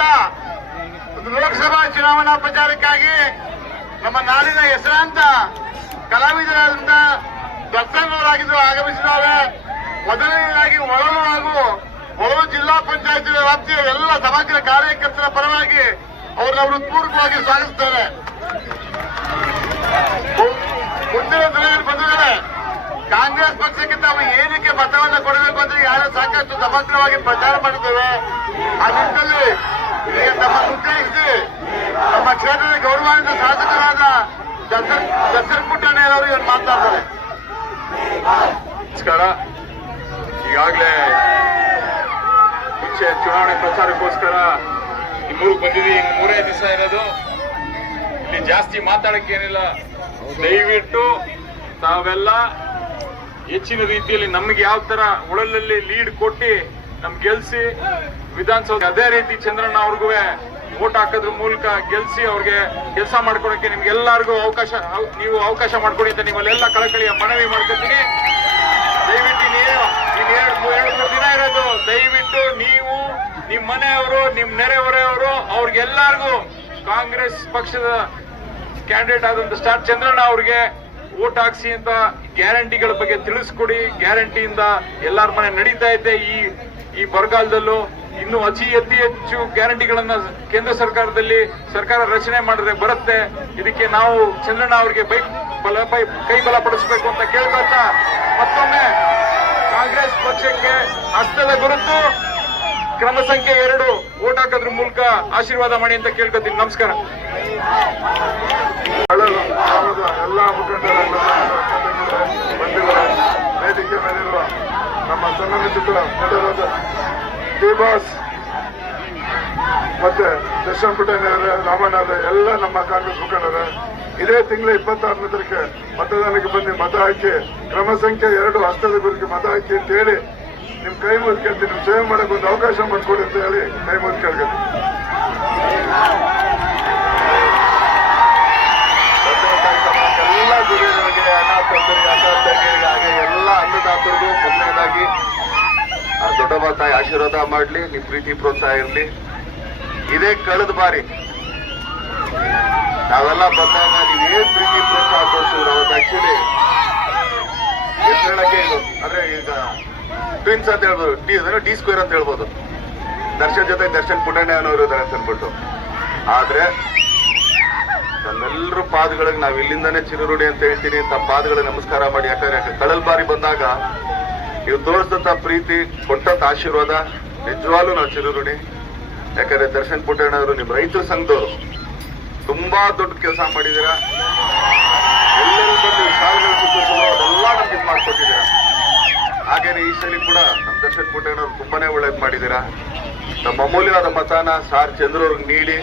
ಒಂದು ಲೋಕಸಭಾ ಚುನಾವಣಾ ಪ್ರಚಾರಕ್ಕಾಗಿ ನಮ್ಮ ನಾಡಿನ ಹೆಸರಾಂತ ಕಲಾವಿದರಾದಂತ ದರ್ಶನ್ ಅವರಾಗಿದ್ದು ಆಗಮಿಸಿದ್ದಾರೆ. ಮೊದಲನೇದಾಗಿ ಒಳಲು ಹಾಗೂ ಒಳಲು ಜಿಲ್ಲಾ ಪಂಚಾಯತ್ ವ್ಯಾಪ್ತಿಯ ಎಲ್ಲ ಸಮಗ್ರ ಕಾರ್ಯಕರ್ತರ ಪರವಾಗಿ ಅವರನ್ನು ಹೃತ್ಪೂರ್ವಕವಾಗಿ ಪೂರ್ವಕವಾಗಿ ಸ್ವಾಗತಿಸ್ತಾರೆ. ಮುಂದಿನ ದಿನಗಳಲ್ಲಿ ಬಂದಿದ್ದಾರೆ. ಕಾಂಗ್ರೆಸ್ ಪಕ್ಷಕ್ಕೆ ತಾವು ಏನಕ್ಕೆ ಮತವನ್ನು ಕೊಡಬೇಕು ಅಂತ ಯಾರು ಸಾಕಷ್ಟು ಸಮಗ್ರವಾಗಿ ಪ್ರಚಾರ ಮಾಡಿದ್ದೇವೆ ಆ ನಿಟ್ಟಿನಲ್ಲಿ ಈಗ ತಮ್ಮ ಉದ್ದೇಶಿಸಿ ನಮ್ಮ ಕ್ಷೇತ್ರದ ಗೌರವಾನ್ವಿತ ಶಾಸಕರಾದ ದರ್ಶನ್ ದರ್ಶನ್ ಪುಟ್ಟಣ್ಣಯ್ಯನವರು ಇವತ್ತು ಮಾತನಾಡ್ತಾರೆ ನಮಸ್ಕಾರ. ಈಗಾಗಲೇ ಮುಂಚೆ ಚುನಾವಣೆ ಪ್ರಚಾರಕ್ಕೋಸ್ಕರ ನಿಮ್ಮೂರಿಗೆ ಬಂದಿದ್ದೀವಿ. ಇನ್ನು ಮೂರೇ ದಿವಸ ಇರೋದು. ಇಲ್ಲಿ ಜಾಸ್ತಿ ಮಾತಾಡಕ್ಕೆ ಏನಿಲ್ಲ ದಯವಿಟ್ಟು ತಾವೆಲ್ಲ ಹೆಚ್ಚಿನ ರೀತಿಯಲ್ಲಿ ನಮ್ಗೆ ಯಾವ ತರ ಉಳಲಲ್ಲಿ ಲೀಡ್ ಕೊಟ್ಟು ನಮ್ ಗೆಲ್ಸಿ ವಿಧಾನಸೌಧ ಅದೇ ರೀತಿ ಚಂದ್ರಣ್ಣ ಅವ್ರಿಗೂ ವೋಟ್ ಹಾಕೋದ್ರ ಮೂಲಕ ಗೆಲ್ಸಿ ಅವ್ರಿಗೆ ಕೆಲಸ ಮಾಡ್ಕೊಳಕ್ಕೆ ನಿಮ್ಗೆಲ್ಲರಿಗೂ ಅವಕಾಶ, ಅವ್- ನೀವು ಅವಕಾಶ ಮಾಡ್ಕೊಡಿ ಅಂತ ನಿಮ್ಮಲ್ಲೆಲ್ಲ ಕಳಕಳಿಯ ಮನವಿ ಮಾಡ್ಕೊತೀನಿ. ದಯವಿಟ್ಟು ನೀವು ಈಗ ಎರಡು, ಮೂರು ದಿನ ಇರೋದು. ದಯವಿಟ್ಟು ನೀವು ನಿಮ್ ಮನೆಯವರು, ನಿಮ್ ನೆರೆಹೊರೆಯವರು, ಅವ್ರಿಗೆಲ್ಲರಿಗೂ ಕಾಂಗ್ರೆಸ್ ಪಕ್ಷದ ಕ್ಯಾಂಡಿಡೇಟ್ ಆದಂತ ಸ್ಟಾರ್ ಚಂದ್ರಣ್ಣ ಅವ್ರಿಗೆ ಓಟ್ ಹಾಕ್ಸಿ ಅಂತ ಗ್ಯಾರಂಟಿಗಳ ಬಗ್ಗೆ ತಿಳಿಸ್ಕೊಡಿ. ಗ್ಯಾರಂಟಿಯಿಂದ ಎಲ್ಲಾರ ಮನೆ ನಡೀತಾ ಇದೆ. ಈ ಈ ಬರಗಾಲದಲ್ಲೂ ಇನ್ನು ಅತಿ ಅತಿ ಹೆಚ್ಚು ಗ್ಯಾರಂಟಿಗಳನ್ನ ಕೇಂದ್ರ ಸರ್ಕಾರದಲ್ಲಿ ಸರ್ಕಾರ ರಚನೆ ಮಾಡಿದ್ರೆ ಬರುತ್ತೆ. ಇದಕ್ಕೆ ನಾವು ಚಂದ್ರಣ್ಣ ಅವರಿಗೆ ಬೈ ಬಲ ಬೈ ಕೈ ಬಲ ಪಡಿಸಬೇಕು ಅಂತ ಕೇಳ್ಕೊಳ್ತಾ ಮತ್ತೊಮ್ಮೆ ಕಾಂಗ್ರೆಸ್ ಪಕ್ಷಕ್ಕೆ ಹಸ್ತದ ಗುರುತು. ಕ್ರಮ ಸಂಖ್ಯೆ ಎರಡು, ಓಟ್ ಹಾಕೋದ್ರ ಮೂಲಕ ಆಶೀರ್ವಾದ ಮಾಡಿ ಅಂತ ಕೇಳ್ಕೊತೀನಿ. ನಮಸ್ಕಾರ. ಎಲ್ಲ ಮುಖಂಡರ ವೇದಿಕೆ ಮೇಲಿರುವ ನಮ್ಮ ಚಲನಚಿತ್ರ ನಟರಾದ ಟಿ ಬಾಸ್ ಮತ್ತೆ ದರ್ಶನ್ ಎಲ್ಲ ನಮ್ಮ ಕಾಂಗ್ರೆಸ್ ಮುಖಂಡರ. ಇದೇ ತಿಂಗಳ ಇಪ್ಪತ್ತಾರನೇ ತಾರೀಕು ಮತದಾನಕ್ಕೆ ಬಂದು ಮತ ಹಾಕಿ, ಕ್ರಮ ಸಂಖ್ಯೆ ಎರಡು ಹಸ್ತದ ಗುರಿಗೆ ಮತ ಹಾಕಿ ಅಂತ ಹೇಳಿ ನಿಮ್ ಕೈ ಮುಗಿದು ಕೇಳ್ತೀನಿ, ನಿಮ್ ಸೇವೆ ಮಾಡಕ್ ಒಂದು ಅವಕಾಶ ಮಾಡಿಕೊಡಿ ಅಂತ ಹೇಳಿ ಕೈ ಮುಗಿದು ಕೇಳ್ತೀನಿ ಎಲ್ಲ ಗುರುಗಳಿಗೆ ಹಾಗೆ ಎಲ್ಲ ಅನ್ನದಾತರಿಗೂ ಮೊದಲನೇದಾಗಿ ಆ ದೊಡ್ಡವ ತಾಯಿ ಆಶೀರ್ವಾದ ಮಾಡಲಿ ನಿಮ್ಮ ಪ್ರೀತಿ ಪ್ರೋತ್ಸಾಹ ಇರಲಿ. ಇದೇ ಕಳೆದ ಬಾರಿ ನಾವೆಲ್ಲ ಬಂದಾಗ ನೀವೇನ್ ಪ್ರೀತಿ ಪ್ರೋತ್ಸಾಹ ತೋರಿಸಿದ್ರು ಅವತ್ತು? ಆಕ್ಚುಲಿ ಹೇಳಕ್ಕೆ ಇದು? ಅಂದ್ರೆ ಈಗ ಟ್ವಿನ್ಸ್ ಅಂತ ಹೇಳ್ಬೋದು ಡಿ ಅಂದ್ರೆ ಡಿ ಸ್ಕ್ವೇರ್ ಅಂತ ಹೇಳ್ಬೋದು. ದರ್ಶನ್ ಜೊತೆ ದರ್ಶನ್ ಪುಟಾಣೆ ಅನ್ನೋರು ಇದ್ದಾರೆ ಅಂತ ಅನ್ಬಿಟ್ಟು ಆದ್ರೆ ನಮ್ಮೆಲ್ಲರೂ ಪಾದಗಳಿಗೆ ನಾವು ಇಲ್ಲಿಂದಾನೇ ಚಿರುರುಡಿ ಅಂತ ಹೇಳ್ತೀನಿ ತಮ್ಮ ಪಾದಗಳಿಗೆ ನಮಸ್ಕಾರ ಮಾಡಿ. ಯಾಕಂದ್ರೆ ಯಾಕೆ ಕಳಲ್ ಬಾರಿ ಬಂದಾಗ ನೀವು ತೋರಿಸಿದಂತ ಪ್ರೀತಿ, ಕೊಟ್ಟಂತ ಆಶೀರ್ವಾದ, ನಿಜವಾಗ್ಲೂ ನಾವು ಚಿರಋಣಿ. ಯಾಕಂದ್ರೆ ದರ್ಶನ್ ಪುಟ್ಟಣ್ಣವರು ನಿಮ್ ರೈತರ ಸಂಘದವರು. ತುಂಬಾ ದೊಡ್ಡ ಕೆಲಸ ಮಾಡಿದೀರ. ಎಲ್ಲರೂ ಬಂದು ಸಾಲುಗಳು ಅದೆಲ್ಲ ನಮ್ಗೆ ಇದು ಮಾಡ್ಕೊಟ್ಟಿದ್ದೀರಾ ಹಾಗೇನೆ ಈ ಸಲ ಕೂಡ ನಮ್ಮ ದರ್ಶನ್ ಪುಟ್ಟಣ್ಣವ್ರು ತುಂಬಾನೇ ಒಳ್ಳೇದ್ ಮಾಡಿದ್ದೀರಾ ನಮ್ಮ ಅಮೂಲ್ಯವಾದ ಮತಾನ ಸಾರ್ ಚಂದ್ರವ್ರಿಗೆ ನೀಡಿ.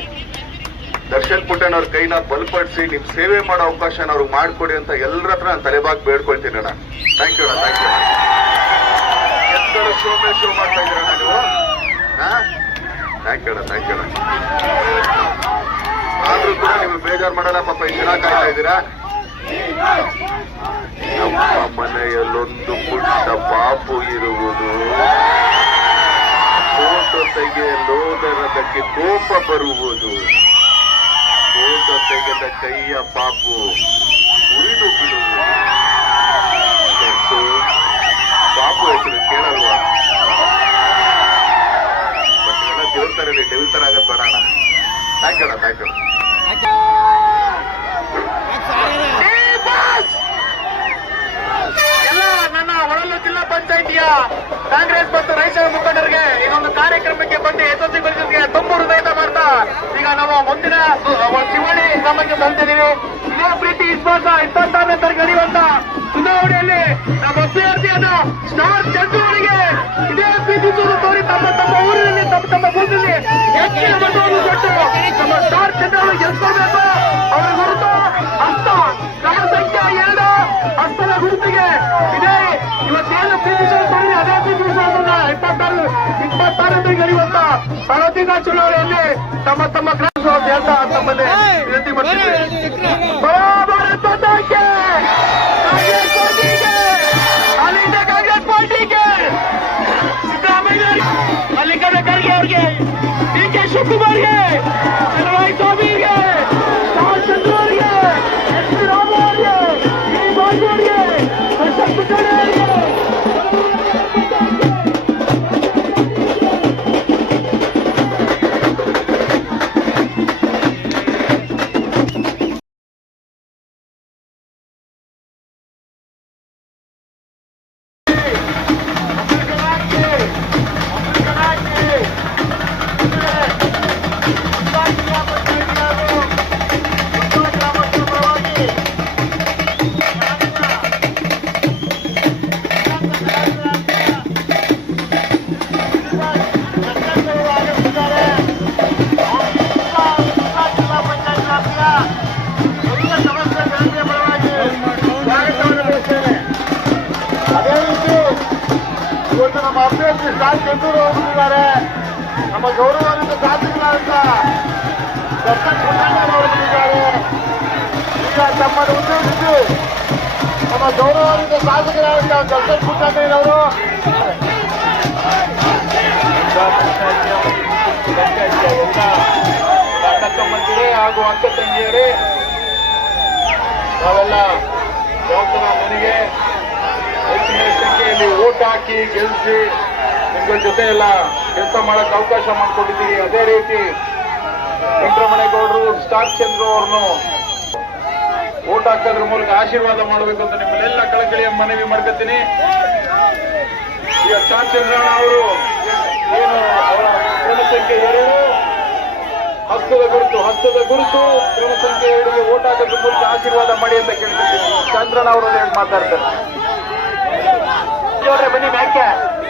ದರ್ಶನ್ ಪುಟ್ಟಣ್ಣವ್ರ ಕೈನ ಬಲಪಡಿಸಿ, ನಿಮ್ ಸೇವೆ ಮಾಡೋ ಅವಕಾಶ ಅವ್ರಿಗೆ ಮಾಡ್ಕೊಡಿ ಅಂತ ಎಲ್ಲರ ಹತ್ರ ನಾನು ತಲೆಬಾಗಿ ಬೇಡ್ಕೊಳ್ತೀನಿ ಅಣ್ಣ. ಥ್ಯಾಂಕ್ ಯು ಅಣ್ಣ ಥ್ಯಾಂಕ್ ಯು ಎತ್ಗಳು ಶೋ ಮೇಲೆ ಶೋ ಮಾಡ್ತಾ ಇದ್ದೀರಣ್ಣ ನೀವು? ಥ್ಯಾಂಕ್ ಯು ಥ್ಯಾಂಕ್ ಅಣ್ಣ ಆದ್ರೂ ಕೂಡ ನೀವು ಬೇಜಾರು ಮಾಡಲ್ಲ ಪಾಪ, ಈ ದಿನ ಕಾಯ್ತಾ ಇದ್ದೀರಾ? ನಮ್ಮ ಮನೆಯಲ್ಲೊಂದು ಪುಟ್ಟ ಪಾಪು ಇರುವುದು. ಫೋಟೋ ತೆಗೆಯಲೋದರದಕ್ಕೆ ಕೋಪ ಬರುವುದು. ಫೋಟೋ ತೆಗೆದ ಕೈಯ ಪಾಪು ಉರಿದು ಬಿಡುವುದು. Operated. ಇವತ್ತಿನ ಶಿವಳಿ ನಮಗೆ ಬಂದಿದ್ದೀವಿ ಇದೇ ಪ್ರೀತಿ ವಿಶ್ವಾಸ ಇಪ್ಪತ್ತಾರನೇ ತಾರೀಕು ನಡೆಯುವಂತ ಚುನಾವಣೆಯಲ್ಲಿ ನಮ್ಮ ಅಭ್ಯರ್ಥಿಯಾದ ಸ್ಟಾರ್ ಚಂದ್ರು ಅವರಿಗೆ ಇದೇ ಪ್ರೀತಿ ತೋರಿ ತಮ್ಮ ತಮ್ಮ ಊರಿನಲ್ಲಿ, ತಮ್ಮ ತಮ್ಮ ಗುಂಪಿನಲ್ಲಿ ಹೆಚ್ಚಿನ ಮತವನ್ನು ಕೊಟ್ಟು ನಮ್ಮ ಸ್ಟಾರ್ ಚಂದ್ರ ಅವರು ಗೆಲ್ಸಬೇಕು ಅವರ ಗುರುತು ಅಂತ ನಮ್ಮ ಸಂಖ್ಯೆ ಎರಡು, ಹಸ್ತದ ಗುರುತಿಗೆ ಇದೇ ಇವತ್ತೇನು ಪ್ರೀತಿ ತೋರಿ, ಅದೇ ಪ್ರೀತಿ ವಿಶ್ವಾಸನ ಇಪ್ಪತ್ತಾರು, ಇಪ್ಪತ್ತಾರನೇ ನಡೆಯುವಂತ ಪರದಿನ ಚುನಾವಣೆಯಲ್ಲಿ ತಮ್ಮ ತಮ್ಮ ಗ್ರಾಮ ಅಂತ ತಮ್ಮಲ್ಲಿ ವಿನಂತಿ ಮಾಡ್ತಿದ್ದೇವೆ. ಸ್ಟಾರ್ ಚಂದೂರು ಹೋಗ್ತಿದ್ದಾರೆ ನಮ್ಮ ಗೌರವಾನ್ವಿತ ಶಾಸಕರಾದಂತ ದರ್ಶನ್ ಪುಟ್ಟಣ್ಣನವರು ಬಂದಿದ್ದಾರೆ ಈಗ ತಮ್ಮನ್ನು ಉದ್ದೇಶಿಸಿ ನಮ್ಮ ಗೌರವಾನ್ವಿತ ಶಾಸಕರಾದಂತ ದರ್ಶನ್ ಪುಟ್ಟಣ್ಣನವರು ತಮ್ಮಂದಿರೇ ಹಾಗೂ ಅಕ್ಕ ತಂಗಿಯರೇ ನಾವೆಲ್ಲ ಗೌತಮ ಮನೆಗೆ ಹೆಚ್ಚಿನ ಸಂಖ್ಯೆಯಲ್ಲಿ ಓಟ್ ಹಾಕಿ ಗೆಲ್ಲಿಸಿ ನಿಮ್ಗಳ ಜೊತೆ ಎಲ್ಲ ಕೆಲಸ ಮಾಡಕ್ ಅವಕಾಶ ಮಾಡಿಕೊಟ್ಟಿದ್ದೀವಿ ಅದೇ ರೀತಿ ವೆಂಕಟರಮಣೇಗೌಡರು ಸ್ಟಾರ್ ಚಂದ್ರ ಅವ್ರನ್ನು ಓಟ್ ಹಾಕೋದ್ರ ಮೂಲಕ ಆಶೀರ್ವಾದ ಮಾಡಬೇಕು ಅಂತ ನಿಮ್ಮಲ್ಲೆಲ್ಲ ಕಳಕಳಿಯ ಮನವಿ ಮಾಡ್ಕೊತೀನಿ. ಈಗ ಸ್ಟಾರ್ ಚಂದ್ರಣ್ಣ ಅವರು ಏನು ಅವರ ಕ್ರಮ ಸಂಖ್ಯೆ ಎರಡು, ಹಸ್ತದ ಗುರುತು ಹಸ್ತದ ಗುರುತು, ಕ್ರಮ ಸಂಖ್ಯೆ ಎರಡಿಗೆ ಓಟ್ ಹಾಕೋದ್ರ ಮೂಲಕ ಆಶೀರ್ವಾದ ಮಾಡಿ ಅಂತ ಕೇಳ್ತಿದ್ದೀನಿ. ಚಂದ್ರಣ್ಣ ಅವರು ಮಾತಾಡ್ತಾರೆ. ಬನ್ನಿ ಬ್ಯಾಂಕ್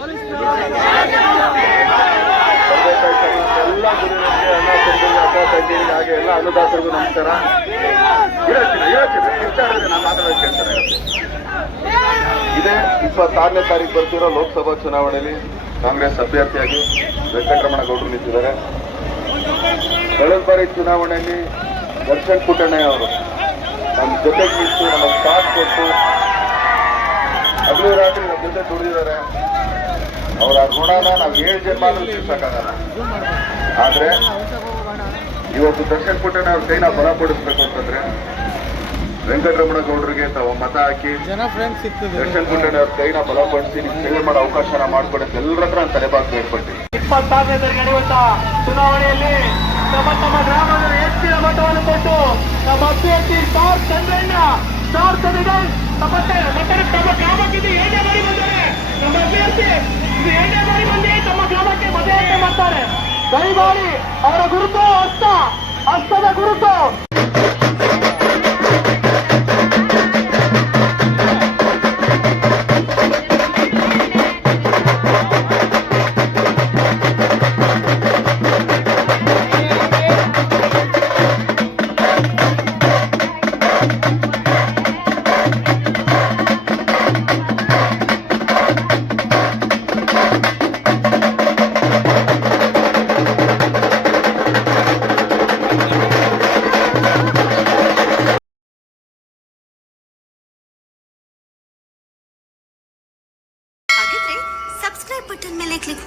ಎಲ್ಲ ಹಾಗೆ ಎಲ್ಲ ನಮಸ್ಕಾರ ನಾನು ಇದೇ, ಇಪ್ಪತ್ತಾರನೇ ತಾರೀಕು ಬರ್ತಿರೋ ಲೋಕಸಭಾ ಚುನಾವಣೆಯಲ್ಲಿ ಕಾಂಗ್ರೆಸ್ ಅಭ್ಯರ್ಥಿಯಾಗಿ ವೆಂಕಟರಮಣ ಗೌಡರು ನಿಂತಿದ್ದಾರೆ. ಕಳೆದ ಬಾರಿ ಚುನಾವಣೆಯಲ್ಲಿ ದರ್ಶನ್ ಅವರು ನಮ್ಮ ಜೊತೆಗೆ ನಿಂತು ನಮಗೆ ಸಾಥ್ ಕೊಟ್ಟು ಹಗಲು ರಾತ್ರಿ ನಮ್ಮ ಜೊತೆ ದುಡಿದಿದ್ದಾರೆ. ಅವರ ಋಣನ ನಾವು ಏಳು ಜನ್ಮ ತೀರ್ಸಕ್ಕಾಗಲ್ಲ. ಆದ್ರೆ ಇವತ್ತು ದರ್ಶನ್ ಪುಟ್ಟಣ್ಣ ಅವ್ರ ಕೈನ ಬಲಪಡಿಸ್ಬೇಕು ಅಂತಂದ್ರೆ ವೆಂಕಟರಮಣ ಗೌಡರಿಗೆ ತಾವು ಮತ ಹಾಕಿ ಜನ ಫ್ರೆಂಡ್ಸ್ ಸಿಗ್ತದೆ. ದರ್ಶನ್ ಪುಟ್ಟಣ್ಣ ಅವ್ರ ಕೈನ ಬಲಪಡಿಸಿ ನಿಮ್ ಸೇವೆ ಮಾಡೋ ಅವಕಾಶನ ಮಾಡ್ಕೊಡಿ ಅಂತ ಎಲ್ಲರ ಹತ್ರ ನಾನು ತಲೆಬಾಗಿ ಬೇಡ್ಕೊಳ್ತೀನಿ ಇಪ್ಪತ್ತಾರನೇ ತಾರೀಕು ನಡೆಯುವಂತ ಚುನಾವಣೆಯಲ್ಲಿ ತಮ್ಮ ತಮ್ಮ ಗ್ರಾಮದ ಹೆಚ್ಚಿನ ಮತವನ್ನು ಕೊಟ್ಟು ನಮ್ಮ ಅಭ್ಯರ್ಥಿ ಸ್ಟಾರ್ ಚಂದ್ರಣ್ಣ ಸ್ಟಾರ್ ಚಂದ್ರಣ್ಣ ತಮ್ಮ ಮತ್ತೆ ತಮ್ಮ ಗ್ರಾಮಕ್ಕೆ ಏನೇ ಬಾರಿ ಬಂದರೆ ನಮ್ಮ ಅಭ್ಯರ್ಥಿ ಇದು ಏಳನೇ ಬಾರಿ ಬಂದು ತಮ್ಮ ಗ್ರಾಮಕ್ಕೆ ಮತಯಾಚನೆ ಮಾಡ್ತಾರೆ. ದಯಮಾಡಿ ಅವರ ಗುರುತು ಹಸ್ತ ಅಷ್ಟದ ಗುರುತು.